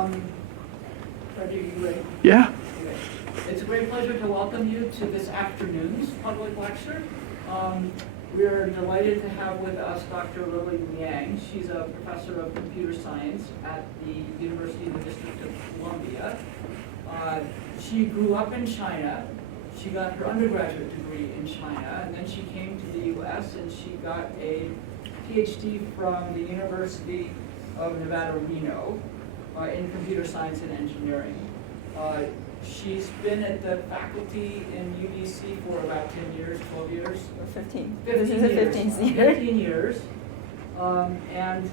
Are you ready? Yeah. Okay. It's a great pleasure to welcome you to this afternoon's public lecture. We are delighted to have with us Dr. Liang. She's a professor of computer science at the University of the District of Columbia. She grew up in China. She got her undergraduate degree in China, and then she came to the US and she got a PhD from the University of Nevada, Reno, in computer science and engineering. She's been at the faculty in UDC for about 10 years, 12 years? 15. 15 This is the years. 15th year. 15 years. And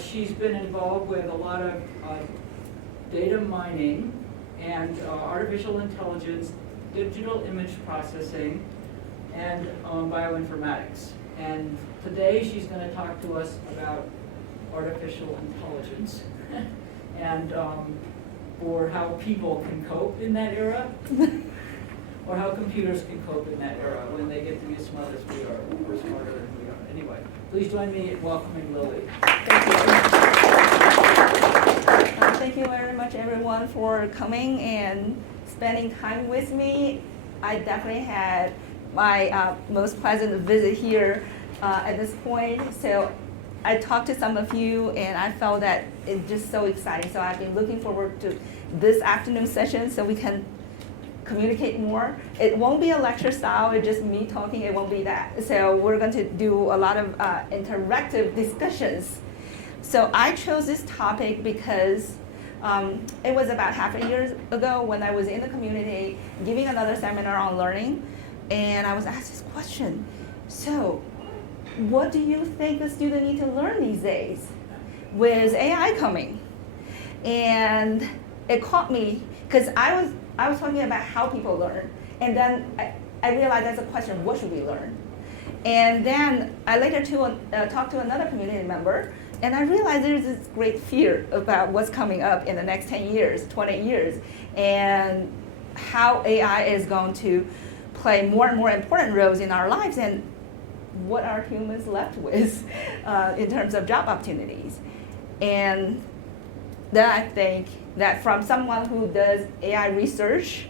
she's been involved with a lot of data mining and artificial intelligence, digital image processing, and bioinformatics. And today she's going to talk to us about artificial intelligence and or how people can cope in that era, or how computers can cope in that era when they get to be as smart as we are, or smarter than we are. Anyway, please join me in welcoming Lily. Thank you. Thank you very much, everyone, for coming and spending time with me. I definitely had my most pleasant visit here at this point. So I talked to some of you, and I felt that it's just so exciting. So I've been looking forward to this afternoon session so we can communicate more. It won't be a lecture style, it's just me talking, it won't be that. So we're going to do a lot of interactive discussions. So I chose this topic because it was about half a year ago when I was in the community giving another seminar on learning, and I was asked this question. So what do you think the student need to learn these days with AI coming? And it caught me because I was talking about how people learn, and then I realized that's a question, what should we learn? And then I later talked to another community member, and I realized there's this great fear about what's coming up in the next 10 years, 20 years, and how AI is going to play more and more important roles in our lives, and what are humans left with in terms of job opportunities. And then I think that from someone who does AI research,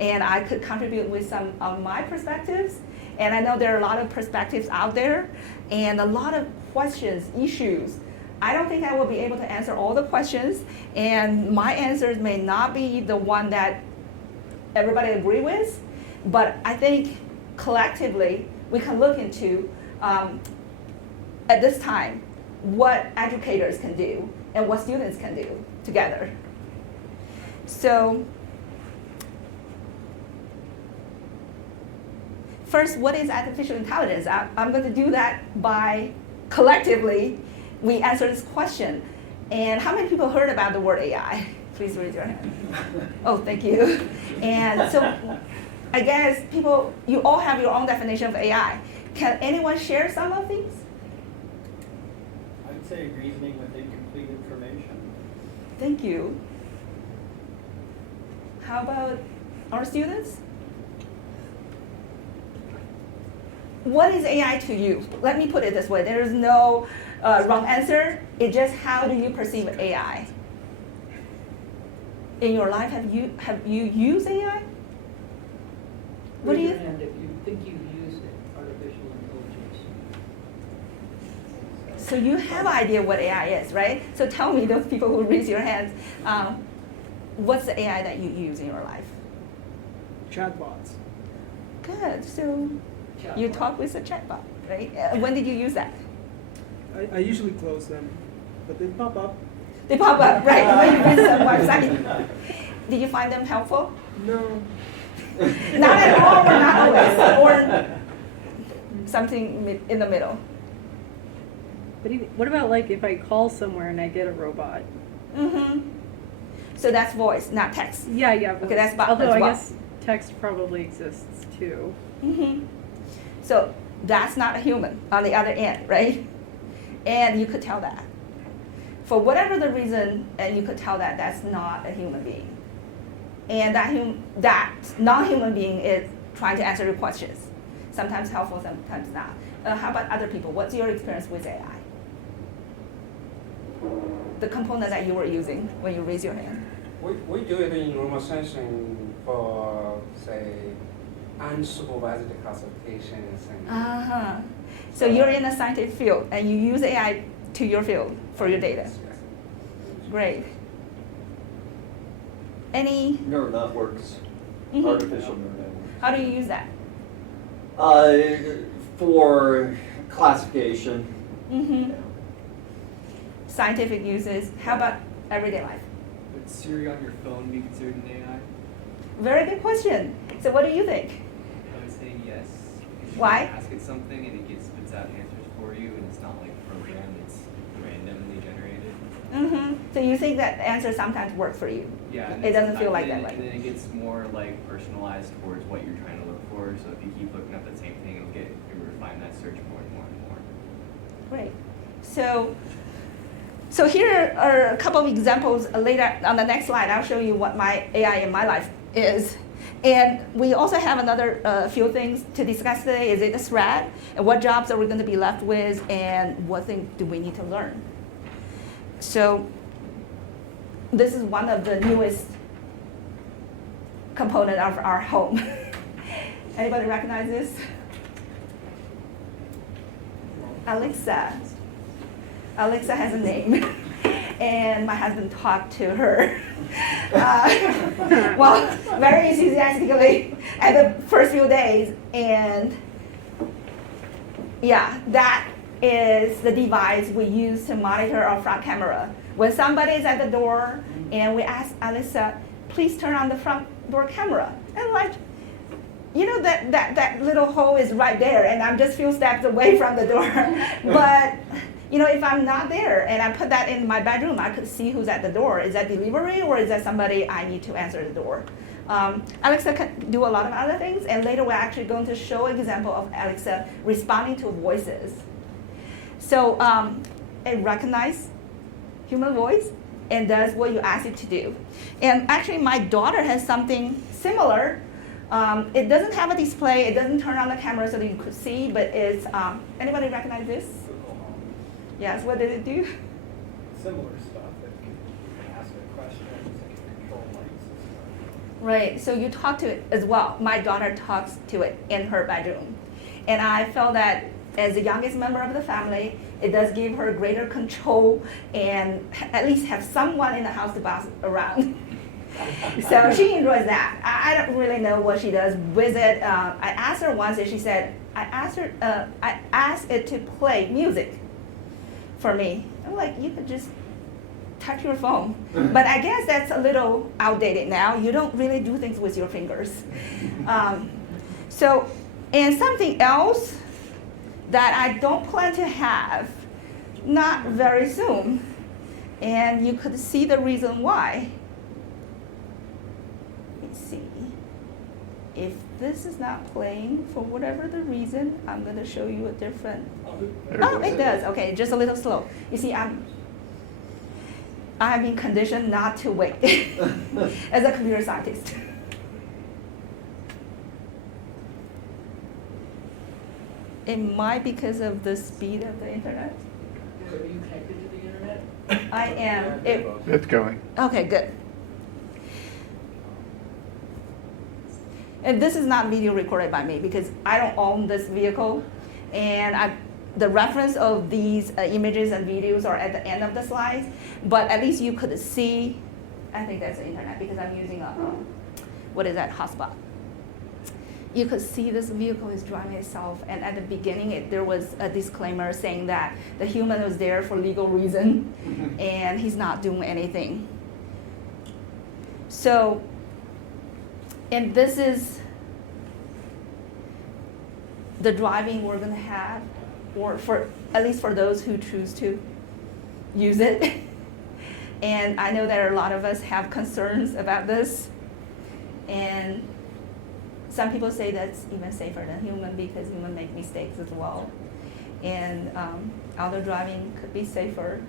and I could contribute with some of my perspectives, and I know there are a lot of perspectives out there, and a lot of questions, issues. I don't think I will be able to answer all the questions, and my answers may not be the one that everybody agree with, but I think collectively we can look into, at this time, what educators can do and what students can do together. So first, what is artificial intelligence? I'm going to do that by collectively we answer this question. And how many people heard about the word AI? Please raise your hand. Oh, thank you. And so I guess people, you all have your own definition of AI. Can anyone share some of these? I'd say reasoning with incomplete information. Thank you. How about our students? What is AI to you? Let me put it this way. There is no wrong answer. It's just how do you perceive AI? In your life, have you used AI? What do Raise you? your hand if you think you've used it, artificial intelligence. So you have an idea what AI is, right? So tell me, those people who raise your hands, what's the AI that you use in your life? Chatbots. Good. So you Chatbot. talk with a chatbot, right? When did you use that? I usually close them, but they pop up. They pop up, right? When you visit a website. Did you find them helpful? No. Not at all, or not always, or something in the middle. But what about like if I call somewhere and I get a robot? Mm-hmm. So that's voice, not text. Yeah. Okay, that's bot. Although that's I bot. guess text probably exists too. Mm-hmm. So that's not a human on the other end, right? And you could tell that. For whatever the reason, and you could tell that that's not a human being. And that non-human being is trying to answer your questions. Sometimes helpful, sometimes not. How about other people? What's your experience with AI? the component that you were using when you raise your hand? We do it in remote sensing for, say, unsupervised classifications and Uh-huh. So you're in the scientific field and you use AI to your field for your data. Yes. Great. Any, Neural networks, Mhm. artificial neural networks. how do you use that? For classification. Mm-hmm. Scientific uses. How about everyday life? Would Siri on your phone be considered an AI? Very good question. So what do you think? I would say yes. Because you Why? ask it something and it spits out answers for you, and it's not like programmed; it's randomly generated. Mm-hmm. So you think that answer sometimes works for you? Yeah. and It then doesn't feel like sometimes- that, right? And then it gets more like personalized towards what you're trying to look for. So if you keep looking up the same thing, it'll refine that search more and more and more. Great. So here are a couple of examples. Later on the next slide, I'll show you what my AI in my life is. And we also have another few things to discuss today. Is it a threat? And what jobs are we going to be left with? And what things do we need to learn? So this is one of the newest component of our home. Anybody recognize this? Alexa. Alexa has a name, and my husband talked to her. Well, very enthusiastically at the first few days, and yeah, that is the device we use to monitor our front camera. When somebody is at the door, and we ask Alexa, please turn on the front door camera, and like, you know that little hole is right there, and I'm just a few steps away from the door. But you know, if I'm not there and I put that in my bedroom, I could see who's at the door. Is that delivery or is that somebody I need to answer the door? Alexa can do a lot of other things, and later we're actually going to show an example of Alexa responding to voices. So it recognizes human voice and does what you ask it to do. And actually my daughter has something similar. It doesn't have a display, it doesn't turn on the camera so that you could see, but it's, anybody recognize this? Yes, what did it do? Similar stuff, it can ask it questions, it can control lights and stuff. Right, so you talk to it as well. My daughter talks to it in her bedroom. And I felt that as the youngest member of the family, it does give her greater control and at least have someone in the house to boss around. So she enjoys that. I don't really know what she does with it. I asked her once and she said, I asked it to play music for me. I'm like, you could just touch your phone. But I guess that's a little outdated now. You don't really do things with your fingers. And something else that I don't plan to have, not very soon, and you could see the reason why. Let's see. If this is not playing for whatever the reason, I'm going to show you a different. Oh, it does. Okay, just a little slow. You see, I have been conditioned not to wait as a computer scientist. It might because of the speed of the internet. Are you connected to the internet? I am. It's going. Okay, good. And this is not video recorded by me because I don't own this vehicle, and the reference of these images and videos are at the end of the slides, but at least you could see, I think that's the internet because I'm using a, what is that, hotspot. You could see this vehicle is driving itself, and at the beginning there was a disclaimer saying that the human was there for legal reason, and he's not doing anything. So, and this is the driving we're going to have, or for at least for those who choose to use it. And I know that a lot of us have concerns about this, and some people say that's even safer than human because humans make mistakes as well. And auto driving could be safer,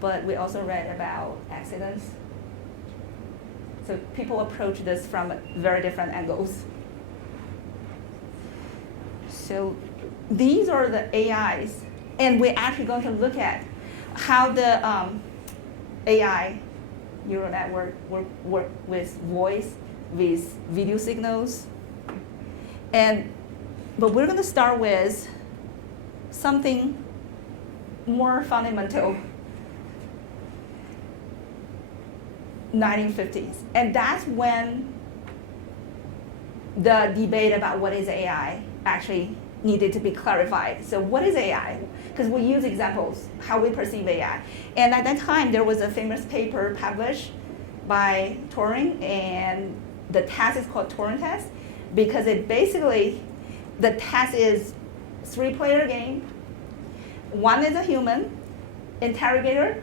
but we also read about accidents. So people approach this from very different angles. So these are the AIs, and we're actually going to look at how the AI neural network work with voice, with video signals. But we're going to start with something more fundamental, 1950s. And that's when the debate about what is AI actually needed to be clarified. So what is AI? Because we use examples, how we perceive AI. And at that time, there was a famous paper published by Turing, and the test is called Turin Test, because it basically, the test is 3-player game. One is a human interrogator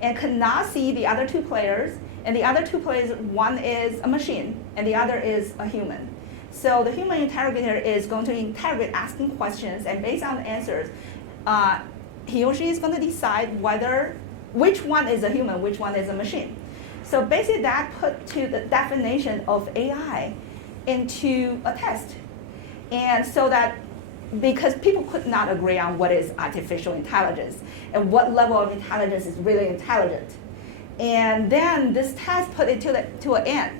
and cannot see the other 2 players, and the other 2 players, one is a machine and the other is a human. So the human interrogator is going to interrogate, asking questions, and based on the answers, he or she is going to decide which one is a human, which one is a machine. So basically that put to the definition of AI into a test. And so that, because people could not agree on what is artificial intelligence and what level of intelligence is really intelligent. And then this test put it to an end.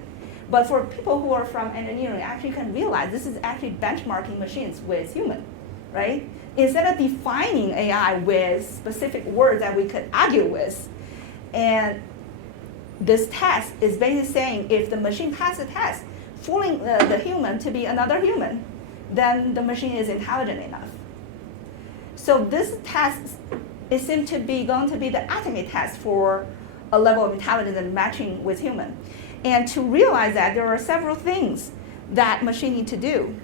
But for people who are from engineering, actually can realize this is actually benchmarking machines with human, right? Instead of defining AI with specific words that we could argue with, and this test is basically saying if the machine passes the test, fooling the human to be another human, then the machine is intelligent enough. So this test, it seemed to be going to be the ultimate test for a level of intelligence and matching with human. And to realize that, there are several things that machine need to do.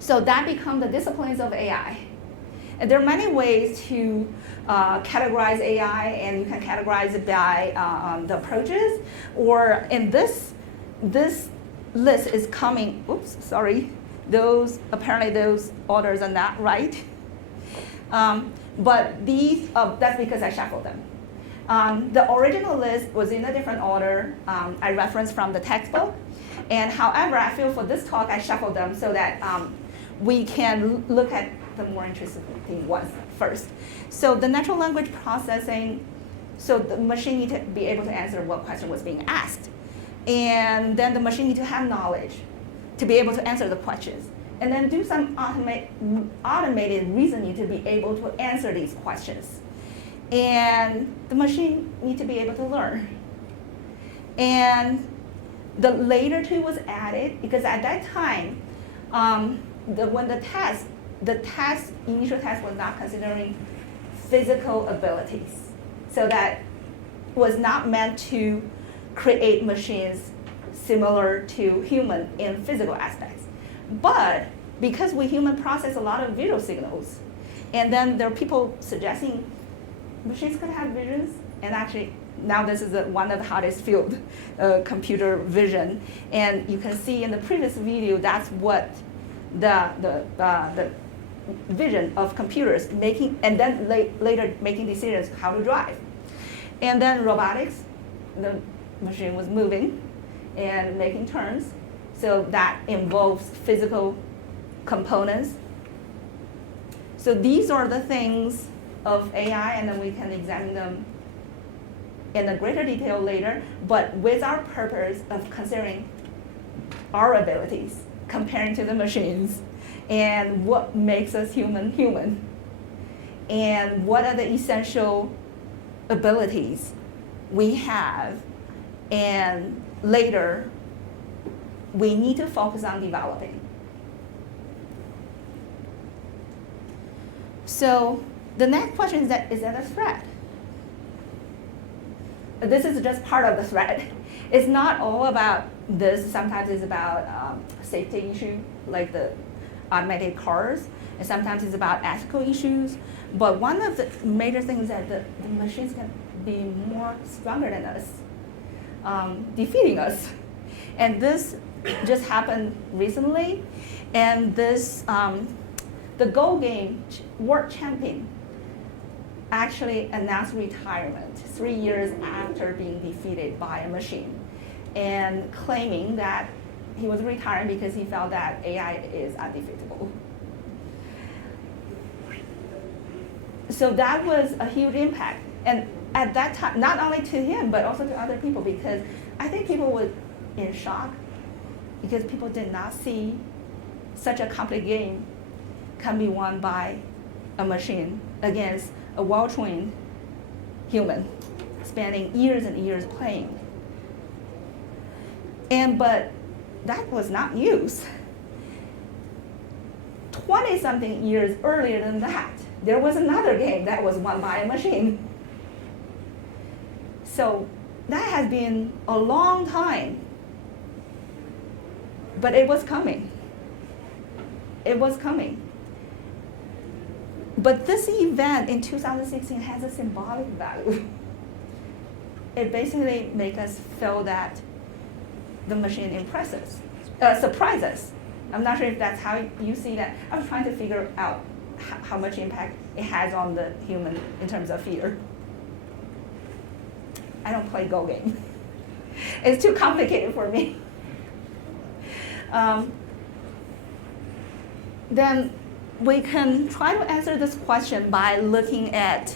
So that become the disciplines of AI. And there are many ways to categorize AI, and you can categorize it by the approaches, or in this list is coming, oops, sorry, apparently those orders are not right. But these, that's because I shuffled them. The original list was in a different order. I referenced from the textbook. And however, I feel for this talk, I shuffled them so that we can look at the more interesting ones first. So the natural language processing, so the machine need to be able to answer what question was being asked. And then the machine need to have knowledge to be able to answer the questions. And then do some automated reasoning to be able to answer these questions. And the machine need to be able to learn. And the later 2 was added because at that time, when the initial test was not considering physical abilities. So that was not meant to create machines similar to human in physical aspects. But because we human process a lot of visual signals, and then there are people suggesting machines could have visions, and actually now this is one of the hottest field, computer vision. And you can see in the previous video, that's what the vision of computers making, and then later making decisions how to drive. And then robotics, the machine was moving and making turns, so that involves physical components. So these are the things of AI, and then we can examine them in a greater detail later, but with our purpose of considering our abilities, comparing to the machines, and what makes us human, and what are the essential abilities we have, and later we need to focus on developing. So the next question is that a threat? This is just part of the threat. It's not all about this. Sometimes it's about safety issue, like the automated cars, and sometimes it's about ethical issues. But one of the major things is that the machines can be more stronger than us, defeating us. And this just happened recently, and this the Go game world champion actually announced retirement 3 years after being defeated by a machine, and claiming that he was retiring because he felt that AI is undefeatable. So that was a huge impact. And at that time, not only to him, but also to other people, because I think people were in shock because people did not see such a complex game can be won by a machine against a well-trained human, spending years and years playing. But that was not news. 20-something years earlier than that, there was another game that was won by a machine. So that has been a long time, but it was coming. It was coming. But this event in 2016 has a symbolic value. It basically makes us feel that the machine surprises us. I'm not sure if that's how you see that. I was trying to figure out how much impact it has on the human in terms of fear. I don't play Go game. It's too complicated for me. Then we can try to answer this question by looking at,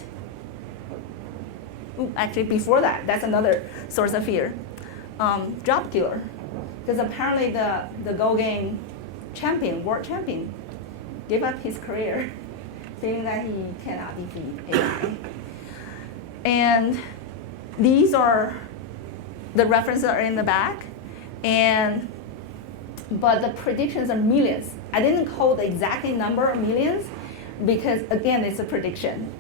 actually before that, that's another source of fear. Job killer. Because apparently the Go game champion, world champion, gave up his career, saying that he cannot defeat AI. And these are, the references are in the back, but the predictions are millions. I didn't quote the exact number of millions because, again, it's a prediction.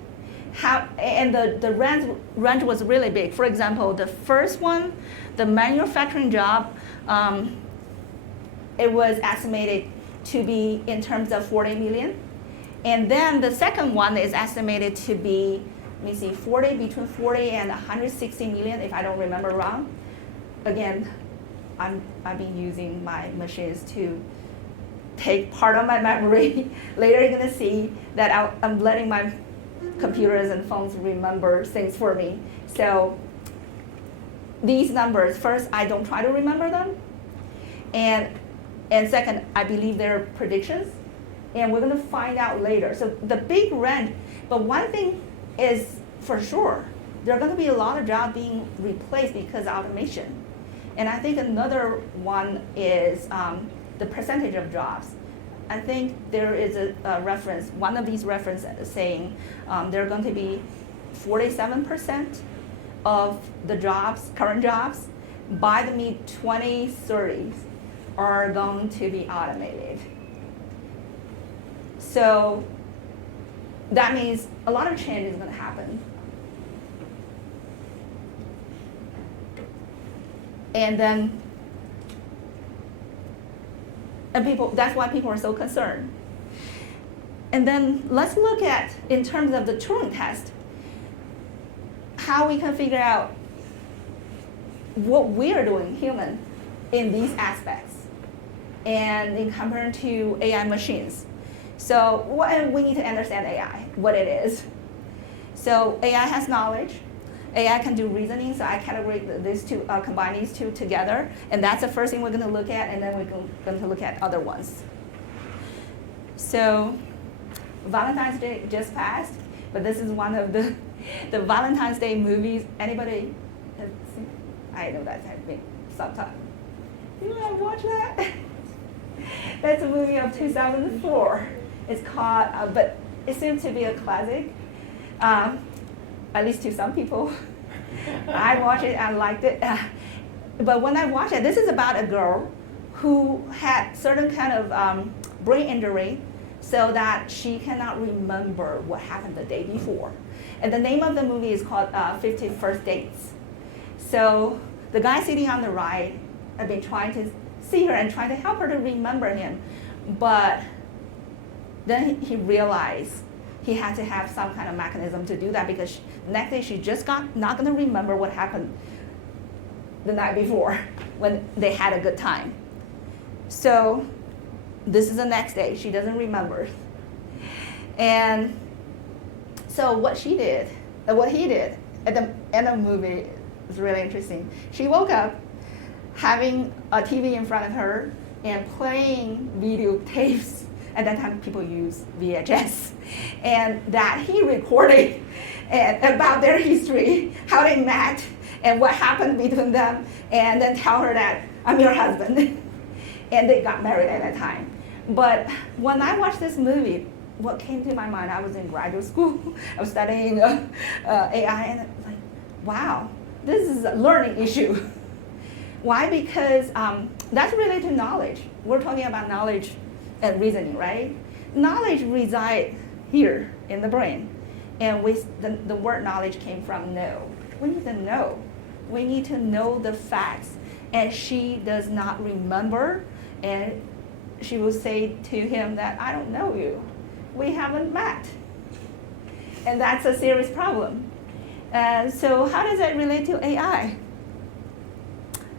And the range was really big. For example, the first one, the manufacturing job, it was estimated to be in terms of 40 million. And then the second one is estimated to be, between 40 and 160 million, if I don't remember wrong. Again, I've been using my machines to take part of my memory. Later you're gonna see that I'm letting my computers and phones remember things for me. So these numbers, first, I don't try to remember them. And second, I believe they're predictions. And we're gonna find out later. So the big range, but one thing is for sure, there are gonna be a lot of jobs being replaced because of automation. And I think another one is the percentage of jobs. I think there is a reference, one of these references saying there are going to be 47% of the jobs, current jobs, by the mid-2030s are going to be automated. So that means a lot of change is going to happen. And then, that's why people are so concerned. And then let's look at, in terms of the Turin Test, how we can figure out what we are doing, human, in these aspects, and in comparing to AI machines. So we need to understand AI, what it is. So AI has knowledge. AI can do reasoning, so I categorize these two, combine these two together, and that's the first thing we're going to look at, and then we're going to look at other ones. So Valentine's Day just passed, but this is one of the Valentine's Day movies. Anybody have seen? I know that has been some time. You want to watch that? That's a movie of 2004. It's called, but it seems to be a classic. At least to some people. I watched it, I liked it. But when I watched it, this is about a girl who had certain kind of brain injury so that she cannot remember what happened the day before. And the name of the movie is called 50 First Dates. So the guy sitting on the right had been trying to see her and trying to help her to remember him. But then he realized he had to have some kind of mechanism to do that because next day she just not going to remember what happened the night before when they had a good time. So this is the next day. She doesn't remember. And so what he did at the end of the movie is really interesting. She woke up having a TV in front of her and playing video tapes At that time, people use VHS. And that he recorded and about their history, how they met, and what happened between them, and then tell her that I'm your husband. And they got married at that time. But when I watched this movie, what came to my mind, I was in graduate school, I was studying AI, and it was like, wow, this is a learning issue. Why? Because that's related to knowledge. We're talking about knowledge and reasoning, right? Knowledge resides here in the brain. And the word knowledge came from know. We need to know. We need to know the facts. And she does not remember. And she will say to him that, I don't know you. We haven't met. And that's a serious problem. So how does that relate to AI?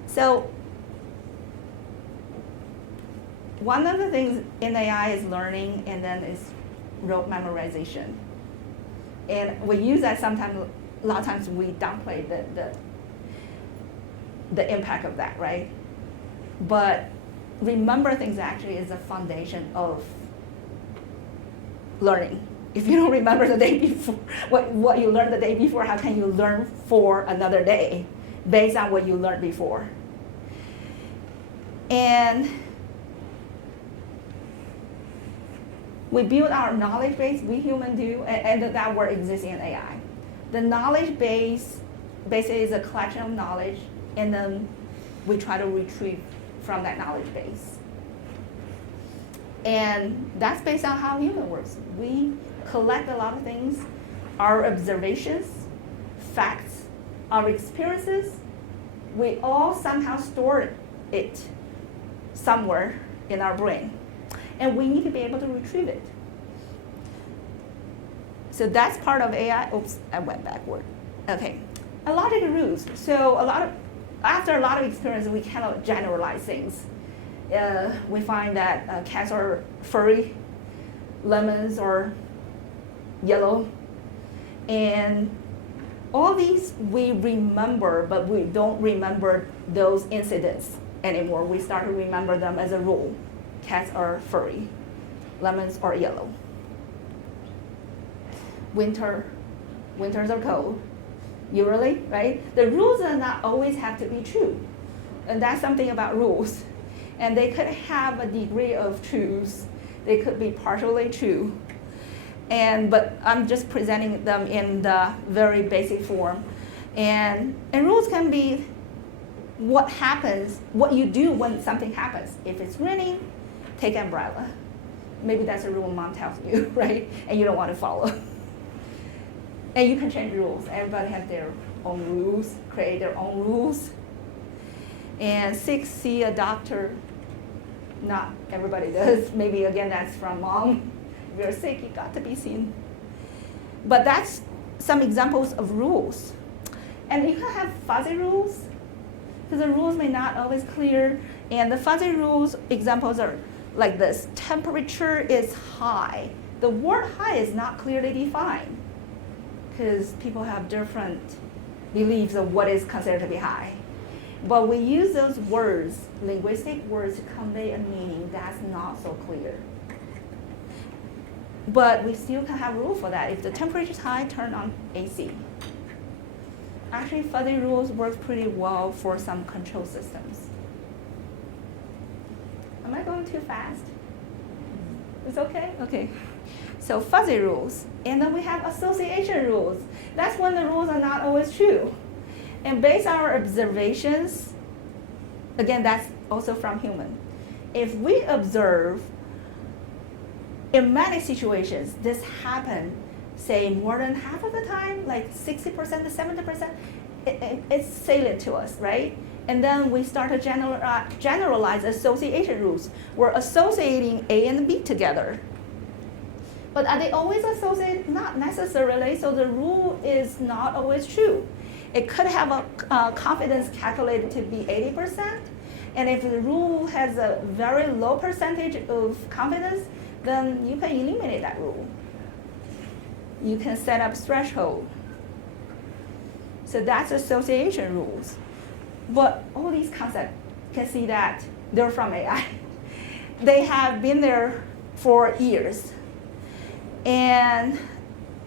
So one of the things in AI is learning, and then is rote memorization. And we use that sometimes, a lot of times we downplay the impact of that, right? But remember things actually is the foundation of learning. If you don't remember the day before, what you learned the day before, how can you learn for another day based on what you learned before? And we build our knowledge base, we humans do, and that word exists in AI. The knowledge base basically is a collection of knowledge, and then we try to retrieve from that knowledge base. And that's based on how human works. We collect a lot of things, our observations, facts, our experiences. We all somehow store it somewhere in our brain. And we need to be able to retrieve it. So that's part of AI. Oops, I went backward. Okay, a logic rules. So after a lot of experience, we cannot generalize things. We find that cats are furry, lemons are yellow, and all these we remember, but we don't remember those incidents anymore. We start to remember them as a rule. Cats are furry, lemons are yellow. Winters are cold, usually, right? The rules do not always have to be true. And that's something about rules. And they could have a degree of truth. They could be partially true. But I'm just presenting them in the very basic form. And rules can be what happens, what you do when something happens. If it's raining, take an umbrella. Maybe that's a rule mom tells you, right? And you don't want to follow. And you can change rules. Everybody has their own rules, create their own rules. And 6, see a doctor. Not everybody does. Maybe again, that's from mom. If you're sick, you got to be seen. But that's some examples of rules. And you can have fuzzy rules, because the rules may not always clear. And the fuzzy rules examples are like this. Temperature is high. The word high is not clearly defined, because people have different beliefs of what is considered to be high. But we use those words, linguistic words, to convey a meaning that's not so clear. But we still can have a rule for that. If the temperature is high, turn on AC. Actually, fuzzy rules work pretty well for some control systems. Am I going too fast? It's okay? Okay. So fuzzy rules. And then we have association rules. That's when the rules are not always true. And based on our observations, again, that's also from human. If we observe, in many situations, this happens, say, more than half of the time, like 60% to 70%, it's salient to us, right? And then we start to generalize association rules. We're associating A and B together. But are they always associated? Not necessarily, so the rule is not always true. It could have a confidence calculated to be 80%, and if the rule has a very low percentage of confidence, then you can eliminate that rule. You can set up threshold. So that's association rules. But all these concepts, you can see that they're from AI. They have been there for years. And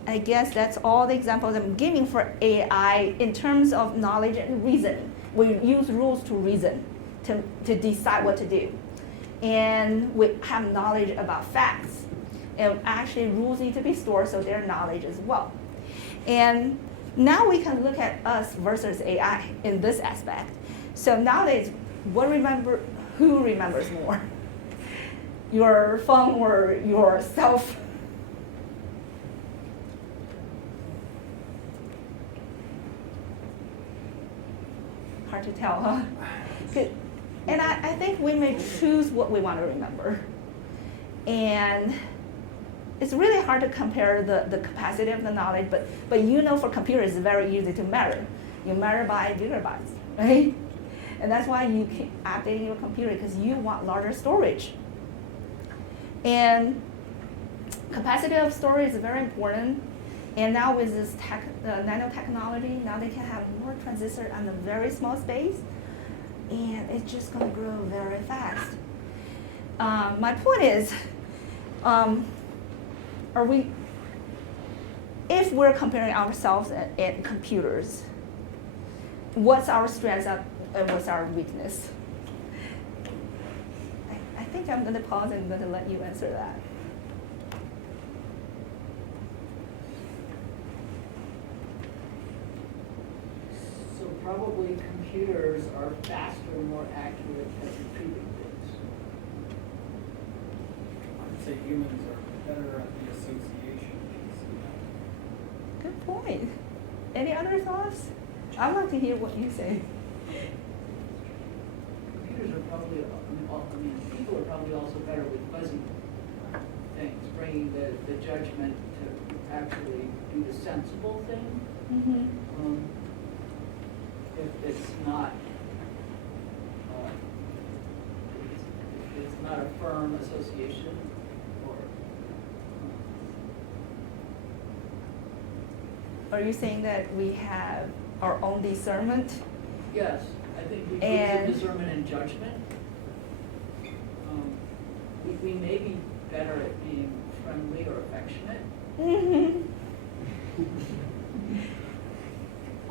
I guess that's all the examples I'm giving for AI in terms of knowledge and reasoning. We use rules to reason, to decide what to do. And we have knowledge about facts. And actually rules need to be stored so they're knowledge as well. And now we can look at us versus AI in this aspect. So nowadays, who remembers more? Your phone or yourself? Hard to tell, huh? And I think we may choose what we want to remember. And it's really hard to compare the capacity of the knowledge, but you know for computers it's very easy to measure. You measure by gigabytes, right? And that's why you keep updating your computer because you want larger storage. And capacity of storage is very important. And now with this nanotechnology, now they can have more transistors on a very small space, and it's just going to grow very fast. My point is, if we're comparing ourselves and computers, what's our strength and what's our weakness? I think I'm going to pause and I'm going to let you answer that. So probably computers are faster and more accurate at retrieving things. I'd say humans are better at the association piece of that. Good point. Any other thoughts? I'd like to hear what you say. Computers are probably, people are probably also better with fuzzy things, bringing the judgment to actually do the sensible thing. Mm-hmm. If it's not, it's not a firm association, or. Are you saying that we have our own discernment? Yes, I think we And- use discernment and judgment. We may be better at being friendly or affectionate. Mm-hmm.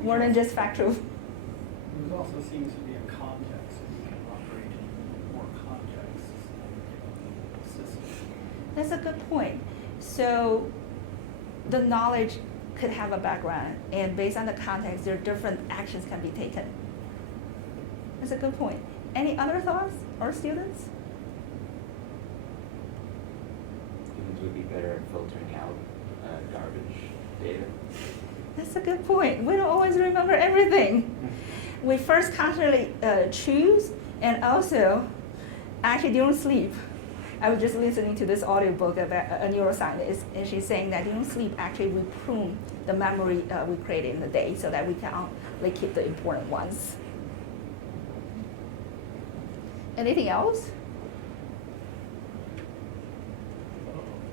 More than just factual. There also seems to be a context, and you can operate in more contexts than a system. That's a good point. So the knowledge could have a background, and based on the context, there are different actions can be taken. That's a good point. Any other thoughts or students? Humans would be better at filtering out garbage data. That's a good point. We don't always remember everything. We first consciously choose, and also, actually during sleep, I was just listening to this audiobook about a neuroscientist, and she's saying that during sleep, actually we prune the memory we created in the day so that we can only keep the important ones. Anything else?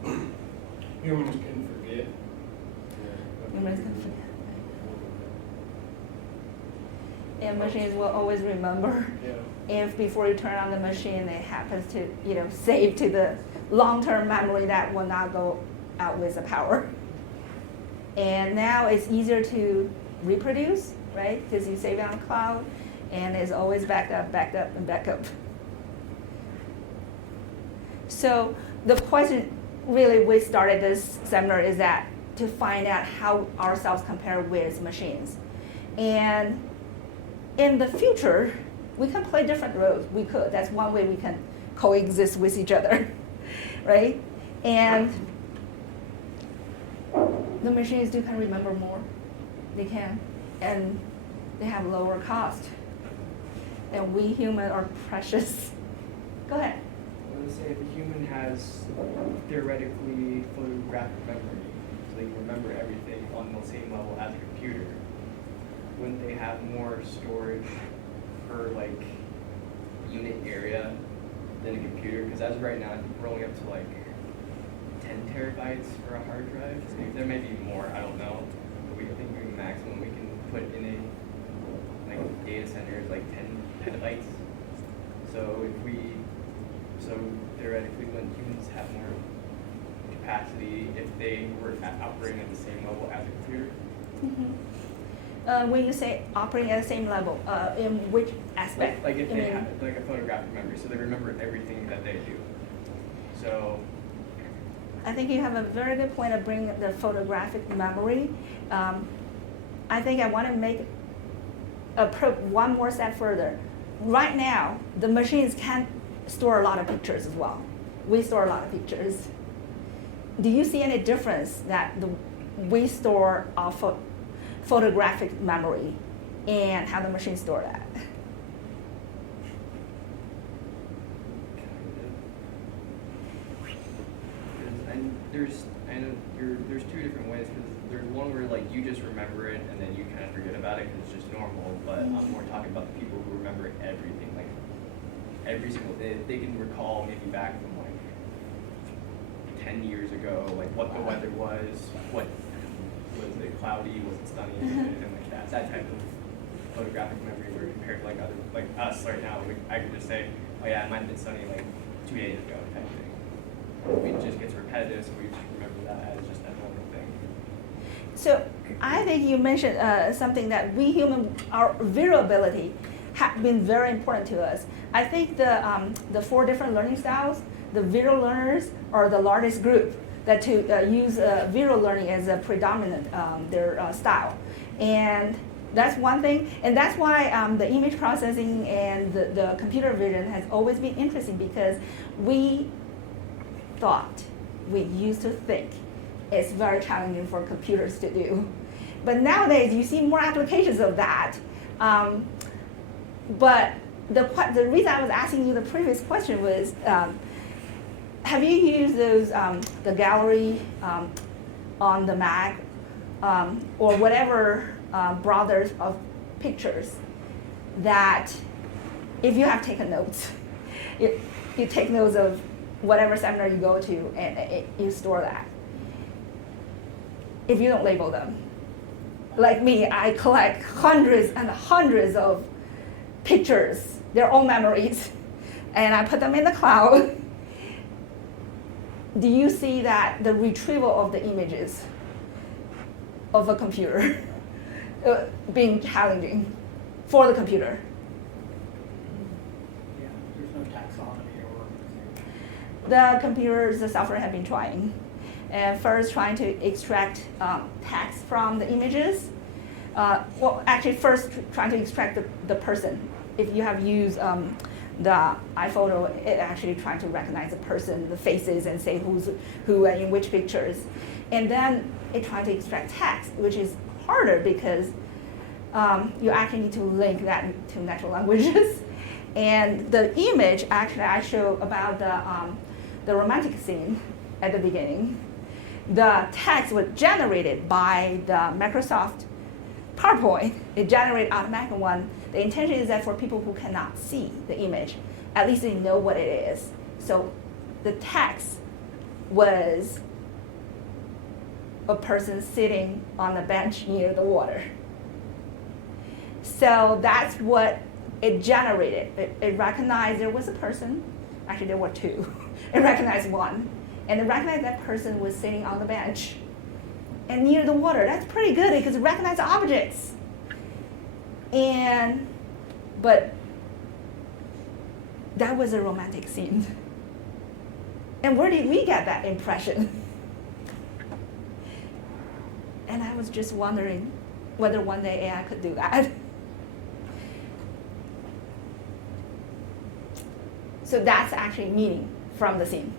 Humans can forget. Humans can forget. And machines will always remember. Yeah. If before you turn on the machine, it happens to, save to the long-term memory that will not go out with the power. And now it's easier to reproduce, right? Because you save it on cloud, and it's always backed up, and back up. So the question really we started this seminar is that to find out how ourselves compare with machines. And in the future, we can play different roles. We could. That's one way we can coexist with each other, right? And the machines can remember more. They can. And they have lower cost. And we humans are precious. Go ahead. Let's say if a human has theoretically photographic memory, so they can remember everything on the same level as a computer, wouldn't they have more storage per unit area than a computer? Because as of right now, I think we're only up to 10 terabytes for a hard drive. There may be more, I don't know. But I think the maximum we can put in a data center is 10 petabytes. So if we So theoretically, when humans have more capacity, if they were operating at the same level as a computer, When you say operating at the same level, in which aspect? like if You they mean- have like a photographic memory, so they remember everything that they do. So I think you have a very good point of bringing the photographic memory. I think I want to make one more step further. Right now, the machines can store a lot of pictures as well. We store a lot of pictures. Do you see any difference that we store our photographic memory and how the machines store that? There's two different ways, because there's one where like you just remember it and then you kind of forget about it because it's just normal. But I'm more talking about the people who remember everything, like every single day. They can recall maybe back from like 10 years ago, like what the weather was, what was it cloudy, was it sunny, and like that. That type of photographic memory, where compared to like other like us right now, I could just say, oh yeah, it might have been sunny like 2 days ago, type thing. It just gets repetitive, so we just remember that as just a normal thing. So I think you mentioned something that we human, our visual ability, have been very important to us. I think the 4 different learning styles, the visual learners are the largest group that to use visual learning as a predominant their style, and that's one thing, and that's why the image processing and the computer vision has always been interesting, because we used to think it's very challenging for computers to do. But nowadays, you see more applications of that. But the reason I was asking you the previous question was, have you used those, the gallery on the Mac or whatever browsers of pictures that if you have taken notes, you take notes of whatever seminar you go to, and you store that. If you don't label them, like me, I collect hundreds and hundreds of pictures, their own memories, and I put them in the cloud. Do you see that the retrieval of the images of a computer being challenging for the computer? Yeah, there's no taxonomy or organization. The computers, the software have been trying. And first trying to extract text from the images. Well, actually first trying to extract the person. If you have used the iPhoto, it actually trying to recognize the person, the faces, and say who's who and in which pictures. And then it trying to extract text, which is harder because you actually need to link that to natural languages. And the image, actually, I show about the romantic scene at the beginning. The text was generated by the Microsoft PowerPoint. It generated automatic one. The intention is that for people who cannot see the image, at least they know what it is. So the text was a person sitting on a bench near the water. So that's what it generated. It recognized there was a person. Actually, there were 2. It recognized one. And it recognized that person was sitting on the bench and near the water. That's pretty good because it recognized objects. But that was a romantic scene. And where did we get that impression? And I was just wondering whether one day AI could do that. So that's actually meaning from the scene.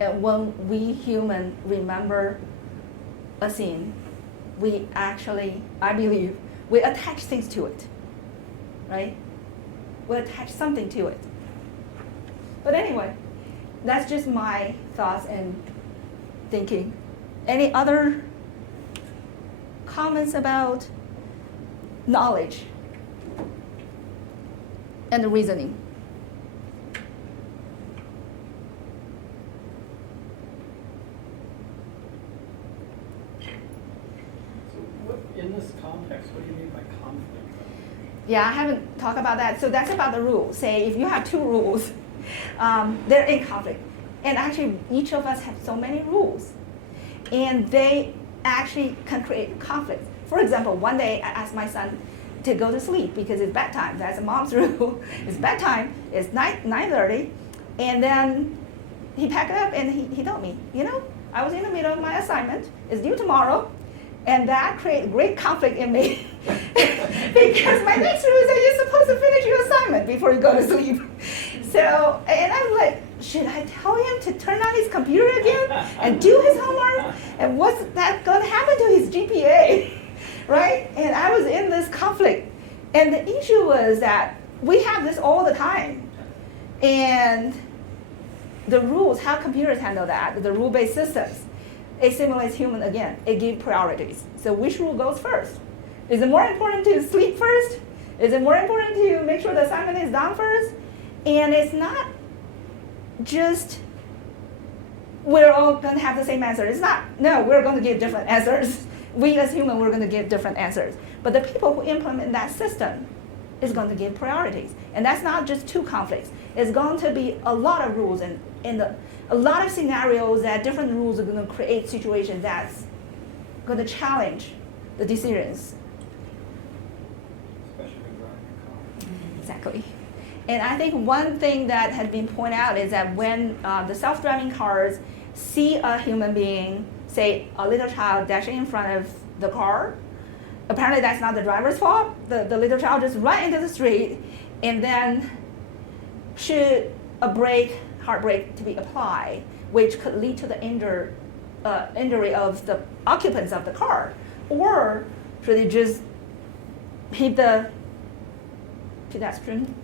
And when we human remember a scene, we actually, I believe, we attach things to it, right? We attach something to it. But anyway, that's just my thoughts and thinking. Any other comments about knowledge and the reasoning? In this context, what do you mean by conflict? Yeah, I haven't talked about that. So that's about the rule. Say if you have 2 rules they're in conflict. And actually, each of us have so many rules. And they actually can create conflicts. For example, one day I asked my son to go to sleep because it's bedtime. That's a mom's rule. It's bedtime. It's 9:30. And then he packed up and he told me, I was in the middle of my assignment. It's due tomorrow. And that created great conflict in me because my next rule is that you're supposed to finish your assignment before you go to sleep. So, and I was like, should I tell him to turn on his computer again and do his homework? And what's that going to happen to his GPA, right? And I was in this conflict. And the issue was that we have this all the time. And the rules, how computers handle that, the rule-based systems, it simulates human again. It gives priorities. So which rule goes first? Is it more important to sleep first? Is it more important to make sure the assignment is done first? And it's not just we're all going to have the same answer. It's not, no, we're going to give different answers. We as humans, we're going to give different answers. But the people who implement that system is going to give priorities. And that's not just two conflicts. It's going to be a lot of rules and a lot of scenarios that different rules are going to create situations that's going to challenge the decisions. Especially when driving a car. Exactly. And I think one thing that has been pointed out is that when the self-driving cars see a human being, say a little child dashing in front of the car, apparently that's not the driver's fault. The little child just ran into the street, and then should a hard brake to be applied, which could lead to the injury of the occupants of the car, or should it just hit the pedestrian?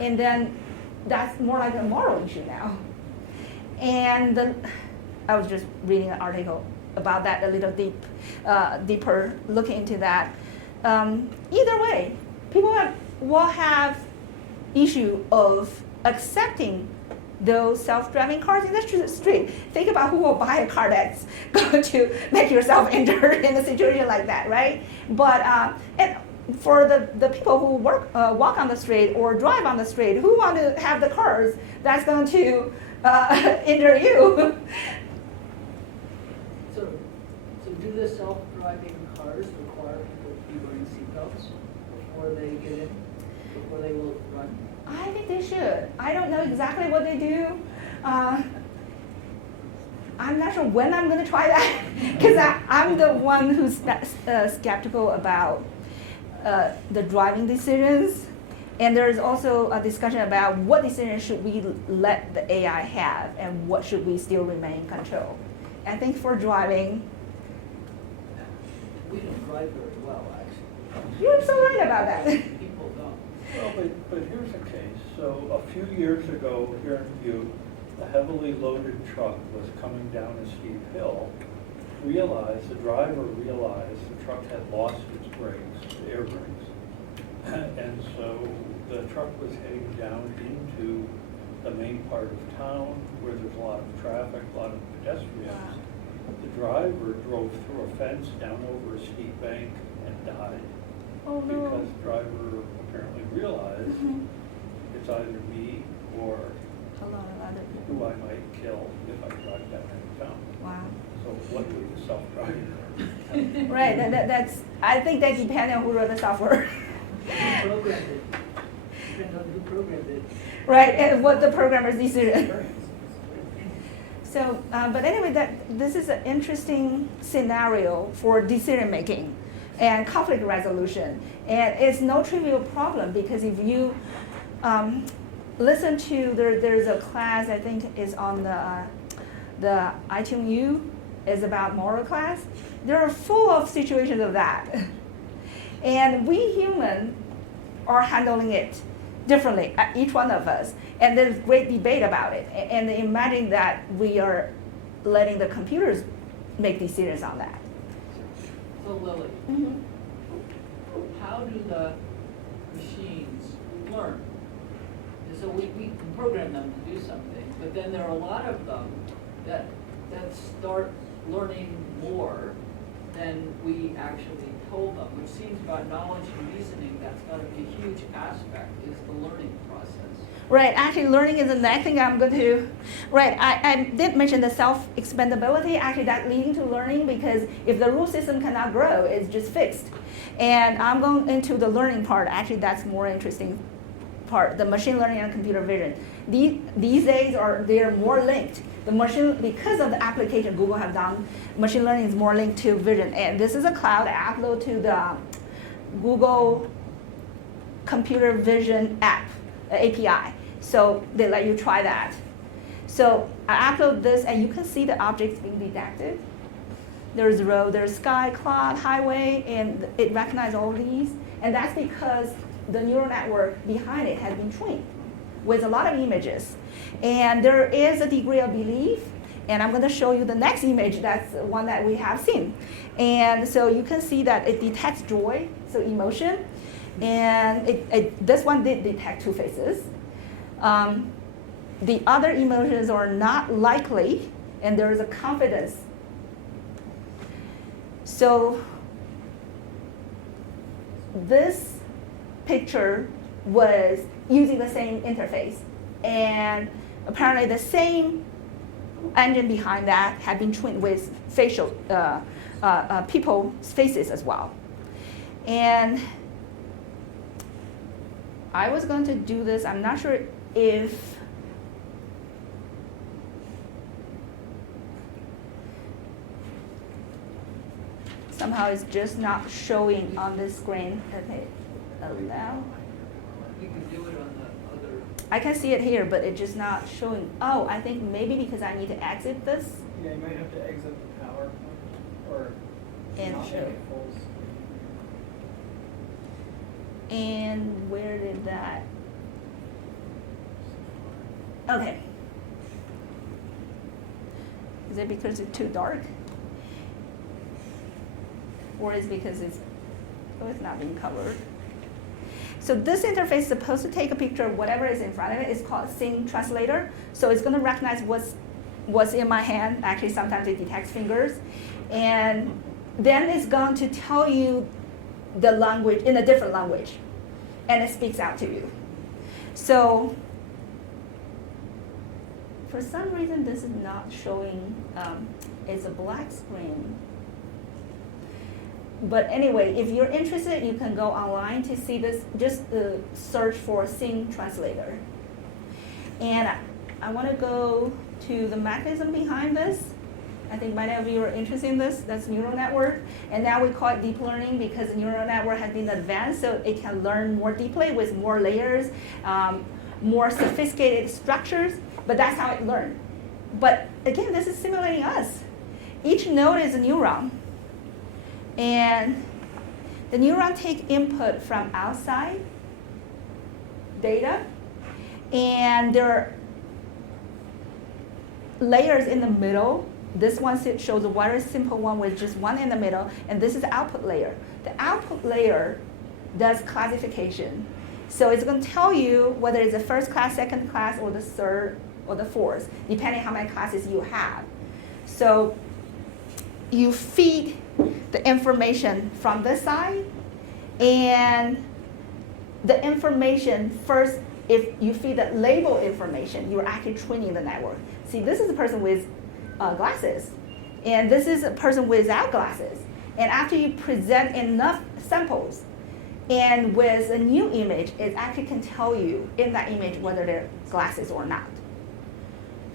And then that's more like a moral issue now. And I was just reading an article about that, a little deeper looking into that. Either way, people will have issue of accepting those self-driving cars in the street. Think about who will buy a car that's going to make yourself injured in a situation like that, right? But and for the people who walk on the street or drive on the street, who want to have the cars that's going to injure you? So do the self-driving cars require people to be wearing seatbelts before they get in, before they will run? I think they should. I don't know exactly what they do. I'm not sure when I'm going to try that because I'm the one who's skeptical about the driving decisions. And there's also a discussion about what decisions should we let the AI have and what should we still remain in control. I think for driving, We don't drive very well, actually. you're so right about that. People don't. Well, but here's the case. So a few years ago here in Butte, a heavily loaded truck was coming down a steep hill. The driver realized the truck had lost its brakes, the air brakes. And so the truck was heading down into the main part of town where there's a lot of traffic, a lot of pedestrians. Wow. The driver drove through a fence down over a steep bank and died. Oh no. Because the driver apparently realized it's either me or A lot of other who people. I might kill if I drive down into town. Wow. So what would the self-driving car have? Right. That's. I think that depends on who wrote the software. Who programmed it? Depends on who programmed it. Right, and what the programmer's decision. So, but anyway, this is an interesting scenario for decision making and conflict resolution. And it's no trivial problem because if you listen to, there's a class I think is on the iTunes U, is about moral class. They're full of situations of that. And we humans are handling it differently, each one of us. And there's great debate about it. And imagine that we are letting the computers make decisions on that. So Lily, how do the machines learn? So we can program them to do something, but then there are a lot of them that start learning more than we actually told them, which seems about knowledge and reasoning, that's gotta be a huge aspect, is the learning process. Right, actually learning is the next thing I'm going to, right, I did mention the self-expandability, actually that leading to learning, because if the rule system cannot grow, it's just fixed. And I'm going into the learning part, actually that's more interesting part, the machine learning and computer vision. These days they're more linked. The machine, because of the application Google have done, machine learning is more linked to vision. And this is a cloud I upload to the Google computer vision app, API. So they let you try that. So I upload this and you can see the objects being detected. There's road, there's sky, cloud, highway, and it recognizes all these. And that's because the neural network behind it has been trained with a lot of images. And there is a degree of belief, and I'm going to show you the next image, that's one that we have seen. And so you can see that it detects joy, so emotion, and this one did detect two faces. The other emotions are not likely, and there is a confidence. So this picture was using the same interface, and apparently the same engine behind that had been trained with facial people's faces as well. And I was going to do this, I'm not sure if somehow it's just not showing on the screen. Okay, allow. You can do it on the other. I can see it here, but it's just not showing. Oh, I think maybe because I need to exit this. Yeah, you might have to exit the PowerPoint or And not show. make it full screen. And where did that? Okay. Is it because it's too dark? Or is it because it's not being covered? So this interface is supposed to take a picture of whatever is in front of it. It's called Sing Translator. So it's going to recognize what's in my hand. Actually, sometimes it detects fingers. And then it's going to tell you the language in a different language. And it speaks out to you. So for some reason, this is not showing. It's a black screen. But anyway, if you're interested, you can go online to see this. Just search for Sing Translator. And I want to go to the mechanism behind this. I think many of you are interested in this. That's neural network. And now we call it deep learning because the neural network has been advanced, so it can learn more deeply with more layers, more sophisticated structures. But that's how it learned. But again, this is simulating us. Each node is a neuron. And the neuron take input from outside data, and there are layers in the middle. This one shows a very simple one with just one in the middle, and this is the output layer. The output layer does classification. So it's going to tell you whether it's the first class, second class, or the third, or the fourth, depending how many classes you have. So you feed the information from this side, and the information first, if you feed the label information, you're actually training the network. See, this is a person with glasses, and this is a person without glasses. And after you present enough samples, and with a new image, it actually can tell you in that image whether they're glasses or not.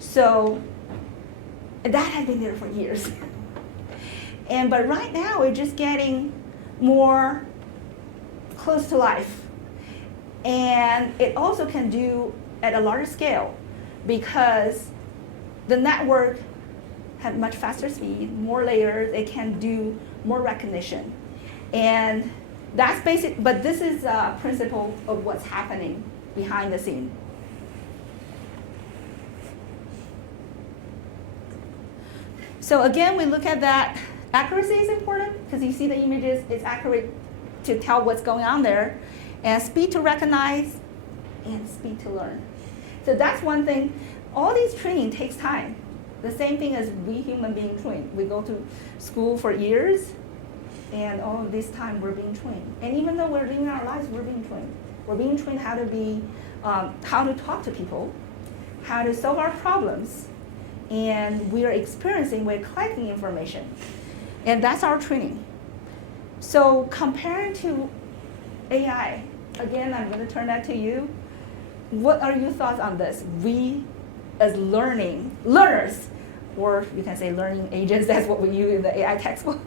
So that has been there for years. But right now, we're just getting more close to life. And it also can do at a larger scale because the network has much faster speed, more layers, it can do more recognition. And that's basic, but this is a principle of what's happening behind the scene. So again, we look at that. Accuracy is important because you see the images, it's accurate to tell what's going on there. And speed to recognize and speed to learn. So that's one thing. All these training takes time. The same thing as we human beings train. We go to school for years And all of this time we're being trained. And even though we're living our lives, we're being trained. We're being trained how to talk to people, how to solve our problems. And we're collecting information. And that's our training. So comparing to AI, again, I'm going to turn that to you. What are your thoughts on this? We, as learners, or you can say learning agents, that's what we use in the AI textbook,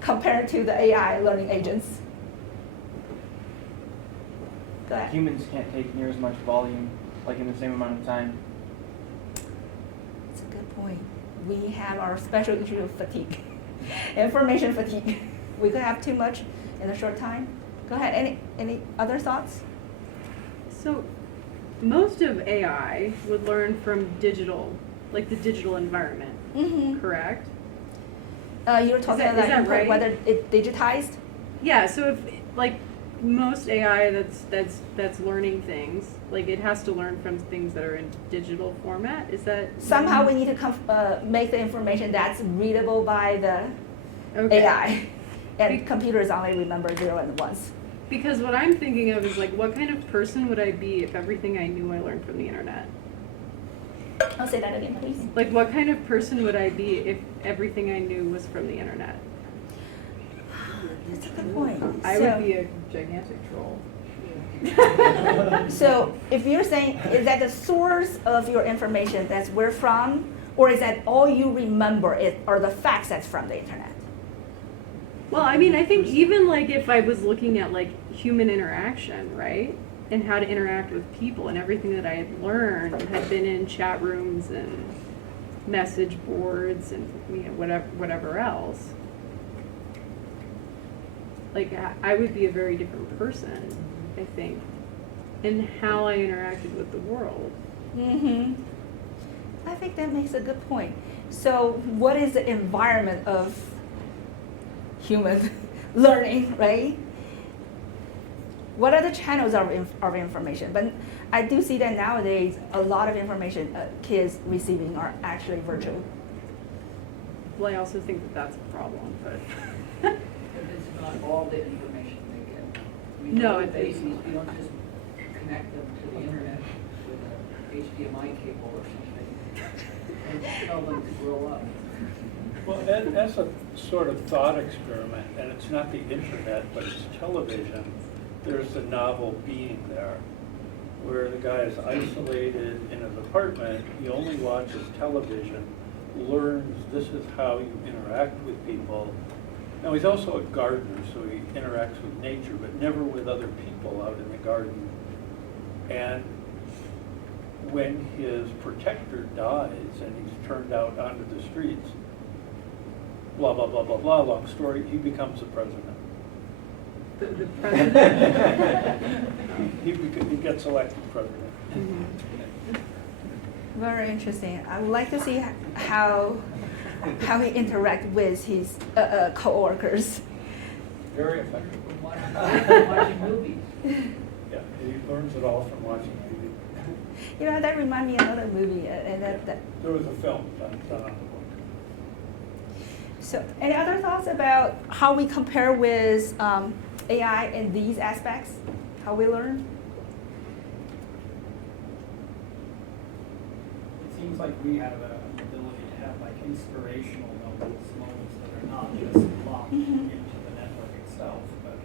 compared to the AI learning agents. Go ahead. Humans can't take near as much volume, like in the same amount of time. That's a good point. We have our special issue of fatigue, information fatigue. We could have too much in a short time. Go ahead. Any other thoughts? So most of AI would learn from digital, like the digital environment, correct? You're talking is that right? whether it's digitized? Yeah, so if like most AI that's learning things, like it has to learn from things that are in digital format. Is that somehow we need to make the information that's readable by the AI, and computers only remember 0 and 1s. Because what I'm thinking of is like, what kind of person would I be if everything I knew I learned from the internet? I'll say that again, please. Like, what kind of person would I be if everything I knew was from the internet? That's a good point. I would be a gigantic troll. So if you're saying, is that the source of your information that's where from, or is that all you remember are the facts that's from the internet? Well, I mean, I think even like if I was looking at like human interaction, right? And how to interact with people, and everything that I had learned had been in chat rooms and message boards and whatever else. Like I would be a very different person, I think, in how I interacted with the world. I think that makes a good point. So what is the environment of human learning, right? What are the channels of information? But I do see that nowadays a lot of information kids receiving are actually virtual. Well, I also think that that's a problem, but It's not all the information they get. We No, know it babies, isn't. we don't just connect them to the internet with an HDMI cable or something and tell them to grow up. Well, as a sort of thought experiment, and it's not the internet, but it's television, there's the novel being there, where the guy is isolated in his apartment, he only watches television, learns this is how you interact with people. Now, he's also a gardener, so he interacts with nature, but never with other people out in the garden. And when his protector dies and he's turned out onto the streets, blah, blah, blah, blah, blah, long story, he becomes the president. the president. He gets elected president. Very interesting. I would like to see how he interacts with his co-workers. Very effective. Watching movies. Yeah, he learns it all from watching TV. You know, that reminds me of another movie, and that. There was a film done on the book. So, any other thoughts about how we compare with AI in these aspects? How we learn? It seems like we have an ability to have like inspirational moments that are not just locked into the network itself, but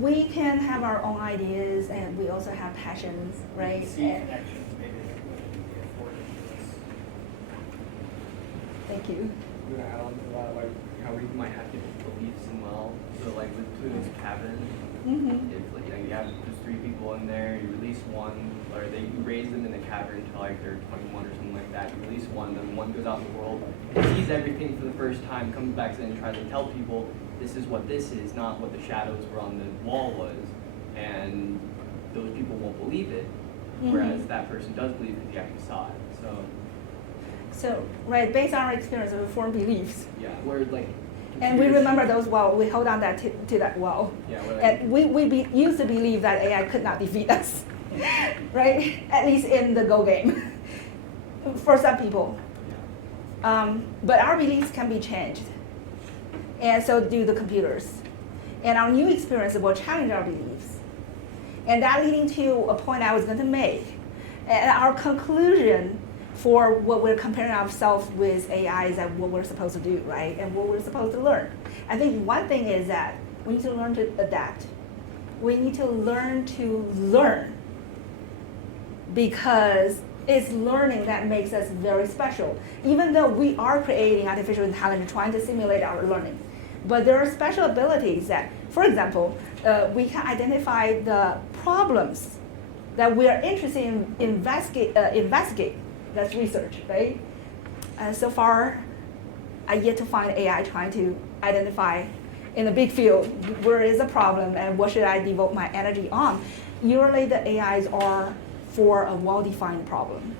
We can have our own ideas, and we also have passions, right? see connections maybe that wouldn't be afforded to us. Thank you. I'm gonna add on to that, like how we might have different beliefs and well. So like with Turin's cabin, if like you have just 3 people in there, you release one, or you raise them in the cavern until like they're 21 or something like that. You release one, then one goes out in the world, sees everything for the first time, comes back and tries to tell people this is what this is, not what the shadows were on the wall was, and those people won't believe it. Whereas that person does believe it because he actually saw it. So, right, based on our experience, we form beliefs. Yeah, where like. And we remember those well. We hold on to that well. Yeah, and we used to believe that AI could not defeat us, right? At least in the Go game, for some people. But our beliefs can be changed. and so do the computers. And our new experience will challenge our beliefs. And that leading to a point I was going to make. And our conclusion for what we're comparing ourselves with AI is that what we're supposed to do, right? And what we're supposed to learn. I think one thing is that we need to learn to adapt. We need to learn to learn, because it's learning that makes us very special. Even though we are creating artificial intelligence, trying to simulate our learning. But there are special abilities that, for example, we can identify the problems that we are interested in investigate. That's research, right? So far, I yet to find AI trying to identify in a big field where is a problem and what should I devote my energy on. Usually the AIs are for a well-defined problem.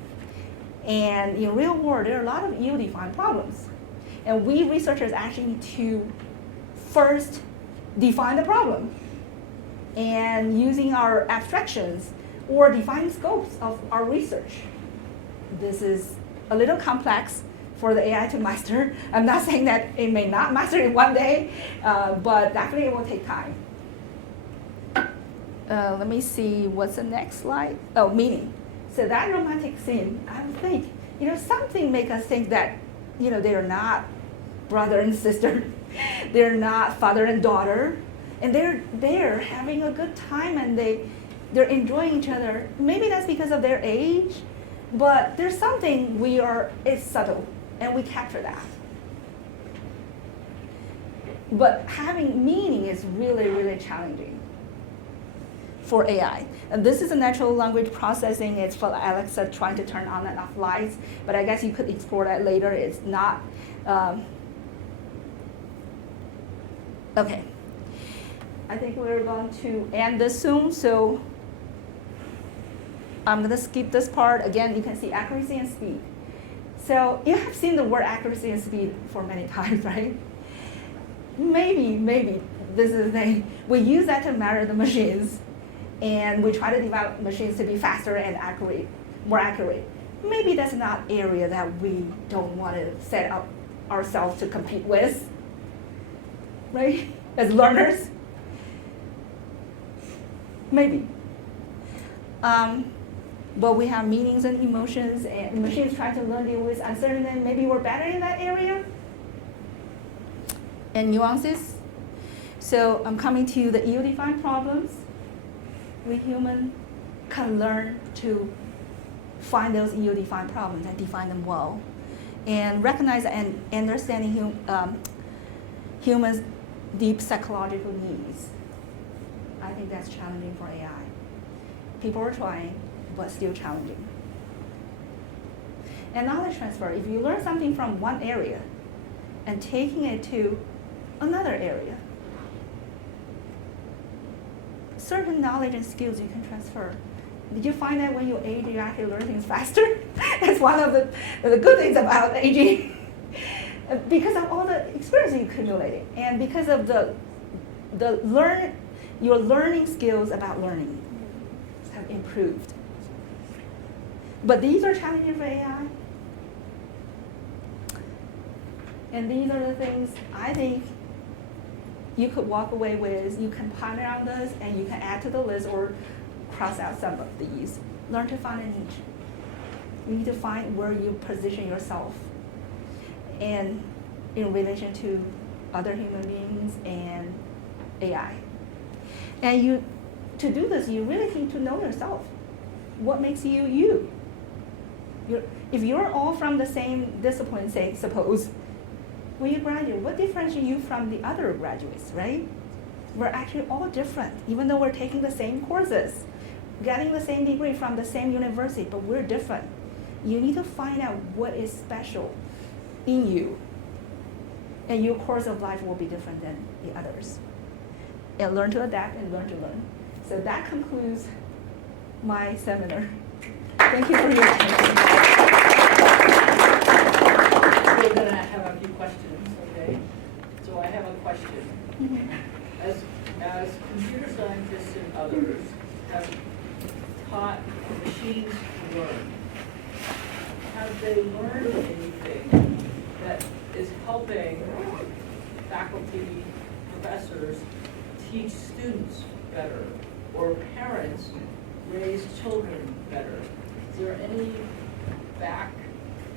And in real world, there are a lot of ill-defined problems. And we researchers actually need to first define the problem. And using our abstractions or defining scopes of our research. This is a little complex for the AI to master. I'm not saying that it may not master it one day, but definitely it will take time. Let me see, what's the next slide? Oh, meaning. So that romantic scene, I would think, something make us think that, they're not brother and sister, they're not father and daughter, and they're having a good time and they're enjoying each other. Maybe that's because of their age, but there's something it's subtle, and we capture that. But having meaning is really, really challenging for AI. And this is a natural language processing. It's for Alexa trying to turn on and off lights, but I guess you could explore that later. It's not. Okay. I think we're going to end this soon, so I'm going to skip this part. Again, you can see accuracy and speed. So you have seen the word accuracy and speed for many times, right? Maybe this is the thing. We use that to measure the machines, and we try to develop machines to be faster and accurate, more accurate. Maybe that's not an area that we don't want to set up ourselves to compete with, right? As learners. Maybe. But we have meanings and emotions, and machines try to learn deal with uncertainty, and maybe we're better in that area. And nuances. So I'm coming to the ill-defined problems. We humans can learn to find those ill-defined problems and define them well, and recognize and understanding humans' deep psychological needs. I think that's challenging for AI. People are trying, but still challenging. And knowledge transfer, if you learn something from one area and taking it to another area, certain knowledge and skills you can transfer. Did you find that when you age, you actually learn things faster? That's one of the good things about aging. Because of all the experience you accumulated, and because of your learning skills about learning have improved. But these are challenging for AI. And these are the things I think you could walk away with. You can ponder on this, and you can add to the list or cross out some of these. Learn to find a niche. You need to find where you position yourself and in relation to other human beings and AI. And to do this, you really need to know yourself. What makes you you? If you're all from the same discipline, say, suppose, when you graduate, what differentiates you from the other graduates, right? We're actually all different, even though we're taking the same courses, getting the same degree from the same university, but we're different. You need to find out what is special in you, and your course of life will be different than the others. And learn to adapt and learn to learn. So that concludes my seminar. Thank you for your attention. We're going to have a few questions, okay? So I have a question. As computer scientists and others have taught machines to learn, have they learned anything that is helping faculty, professors teach students better, or parents raise children better? Is there any back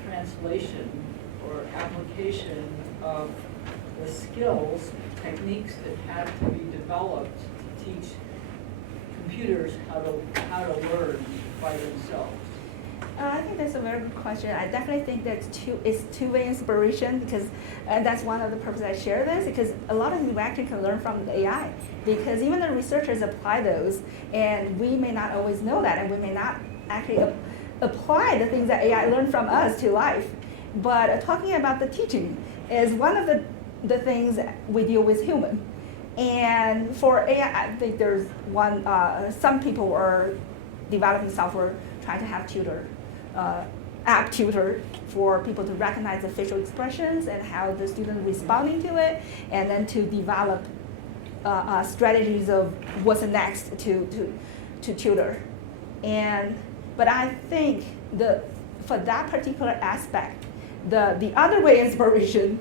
translation or application of the skills, techniques that had to be developed to teach computers how to learn by themselves? I think that's a very good question. I definitely think that it's two-way inspiration because that's one of the purposes I share this, because a lot of things we actually can learn from the AI, because even the researchers apply those, and we may not always know that, and we may not actually apply the things that AI learned from us to life. But talking about the teaching is one of the things that we deal with human. And for AI, I think there's one, some people are developing software trying to have app tutor for people to recognize the facial expressions and how the student responding to it, and then to develop strategies of what's next to tutor. But I think for that particular aspect, the other way inspiration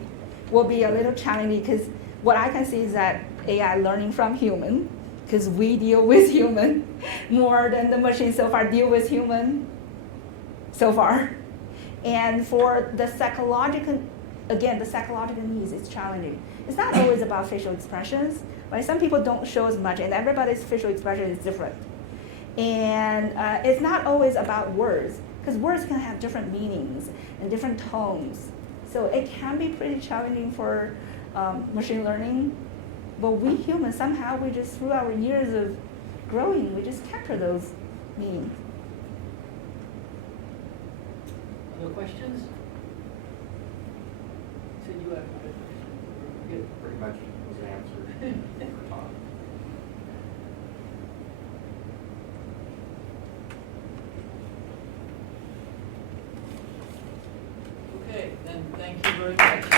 will be a little challenging, because what I can see is that AI learning from human, because we deal with human more than the machine so far deal with human so far. And for the psychological needs, it's challenging. It's not always about facial expressions, right? Some people don't show as much, and everybody's facial expression is different. And it's not always about words, because words can have different meanings and different tones. So it can be pretty challenging for machine learning. But we humans, somehow, we just, through our years of growing, we just capture those meanings. Other questions? Said you have a question. Pretty much was answered for Tom. Okay, then thank you very much.